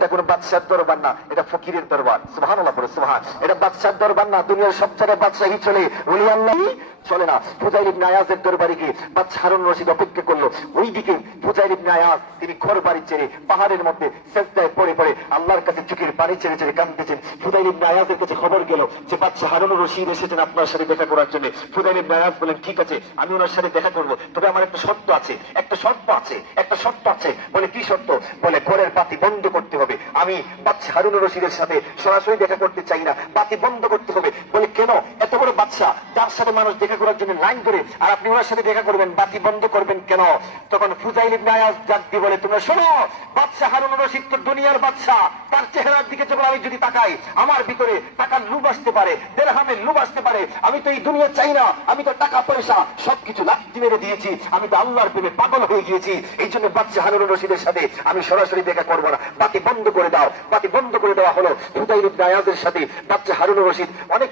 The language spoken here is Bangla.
এটা কোন বাদশার দরবার না, এটা ফকিরের দরবার। সুবহানাল্লাহ পড়ে সুবহান। এটা বাদশার দরবার না, দুনিয়ার সব জায়গায় বাদশাহী চলে, ওলি আল্লাহ চলে না। ফুজাইল ইবনে আয়াজের দরবারে গিয়ে বাদশা হারুন রশিদ অপেক্ষা করলো। ওইদিকে ফুজাইল ইবনে আয়াজ তিনি ঘর বাড়ি ছেড়ে পাহাড়ের মধ্যে সেজদায় পড়ে পড়ে আল্লাহর কাছে চোখের পানি ছেড়ে ছেড়ে কাঁদতেছেন। ফুজাইল ইবনে আয়াজের কাছে খবর গেল যে বাদশা হারুন রশিদ এসেছেন আপনার সাথে দেখা করার জন্য। ফুজাইল ইবনে আয়াজ বলেন, ঠিক আছে, আমি ওনার সাথে দেখা করবো, তবে আমার একটা শর্ত আছে, একটা শর্ত আছে, একটা শর্ত আছে। বলে, কি শর্ত? বলে, ঘরের বাতি বন্ধ করতে হবে। আমি বাদশা হারুন রশিদের সাথে সরাসরি দেখা করতে চাই না, বাতি বন্ধ করতে হবে। বলে, কেন? এত বড় বাদশা, যার সাথে মানুষ দেখা করার জন্য লাইন করে, আর আপনি ওনার সাথে দেখা করবেন, বাতি বন্ধ করবেন কেন? তখন ফুজাইল ইবনে আয়াজ ডাক দিয়ে বলে, তোমরা শোনো, বাদশা হারুন রশিদ তো দুনিয়ার বাদশা, তার চেহারার দিকে যখন আমি যদি তাকাই, আমার ভিতরে টাকার লোভ আসতে পারে, দেরহামের লোভ আসতে পারে। আমি তো এই দুনিয়া চাই না, আমি তো টাকা পয়সা সবকিছু লাথি মেরে দিয়েছি, আমি তো আল্লাহর প্রেমে পাগল হয়ে গিয়েছি। এই জন্য বাদশা হারুন রশিদের সাথে আমি সরাসরি দেখা করবো না, বাতি বন্ধ করে দাও। বাতি বন্ধ করে দেওয়া হলো। ফুজাইল ইবনে আয়াজের সাথে বাদশা হারুন রশিদ অনেক